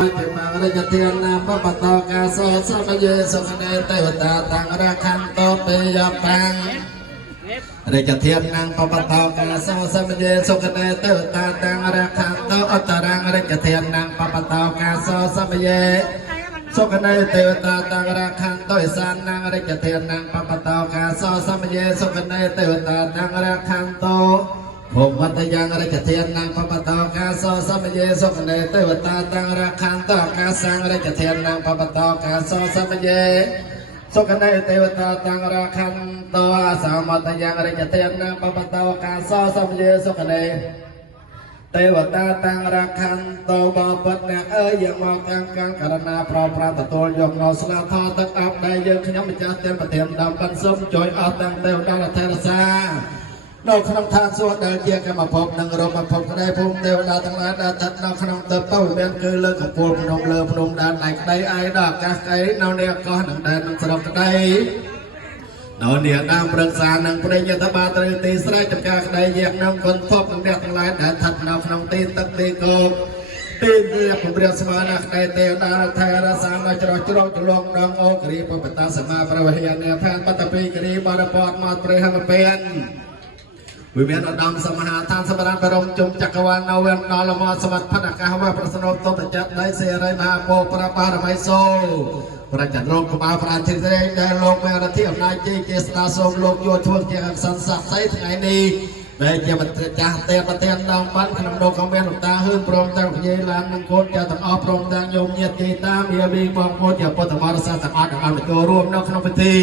Hãy subscribe cho kênh Ghiền Mì Gõ để không bỏ lỡ những Hùng vật yang ra chặt thiên năng pa tao ca so sa ma ye so kan de te ta tăng ra khang ta ca sang ra chặt thiên năng pa tao ca so sa ma ye so kan de te ta tăng ra khang to sa ma ta yang ra chặt thiên năng pa tao ca so sa ma ye so kan de te ta tăng ra khang to ba pat nak ơi yang ma kang kang karana pra pra ta tol yong no sla tha tak ap dai yeung khnyamម្ចាស់ទាំងប្រធានដំបានសុំជួយអស់ទាំងទេវតាថេរសានៅក្នុងឋានសួគ៌ដែលជាកម្មភពនិងរូបភពក្តីភូមិទេវតាទាំងឡាយដែលស្ថិតនៅក្នុងទៅទៅមានគឺលើកពូលភ្នំលើភ្នំដែនដៃក្តីឯដល់អាកាសក្តីនៅនេកោះនឹងដែននឹងស្រុកក្តីនៅនេដើមប្រឹក្សានឹងប្រេយតបាត្រីទីស្រែចម្ការក្តីយាកនឹងគុណភពនិងអ្នកទាំងឡាយដែលស្ថិតនៅក្នុងទីទឹកទីគោកទីវាពព្រាស្មានក្តីទេវតាថេរសានៅច្រោះជ្រោកចលងដងអូគិរីពុបតាសមាប្រវហិនេផានបតពីគិរីបរពតមកព្រះហមពេនវិមានឧត្តមសមហាឋានសម្រាប់បរមជុំចក្រវាលនៅវិញដល់លមសវត្ថផនអាកាសវប្រសនោតបច្ចៈដៃសេរីមហាពោប្របារមីសូប្រជាលោកកបាប្រាជិត្រេដែលលោកមេរធិអំណាចជ័យជាស្ដាសូមលោកយោធ្វើជាអក្សរស័ក្តិសិទ្ធិថ្ងៃនេះដែលជាមន្ត្រីចាស់ទេប្រធានដល់បានក្នុងលោកក៏មានលោកតាហ៊ឿនព្រមទាំងនិយាយឡើងនឹងកូនចាស់ទាំងអស់ព្រមទាំងញោមញាតិតាមវាវីបងប្អូនជាពុទ្ធបរិស័ទទាំងអស់ដែលបានចូលរួមនៅក្នុងពិធី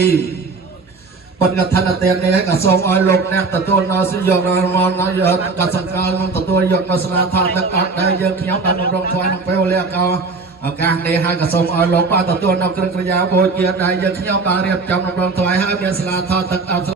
ប៉ុន្តែឋានៈទេនេះក៏សូមឲ្យលោកអ្នកទទួលនៅសិយកដល់មកនៅយកកសង្កលនឹងទទួលយកនៅស្លាថាទឹកអត់ដែលយើងខ្ញុំបានបំរុងថ្វាយក្នុងពេលវេលាក៏ឱកាសនេះហើយក៏សូមឲ្យលោកបានទទួលនៅគ្រឿងក្រយាបូជាដែលយើងខ្ញុំបានរៀបចំបំរុងថ្វាយហើយមានស្លាថាទឹកអត់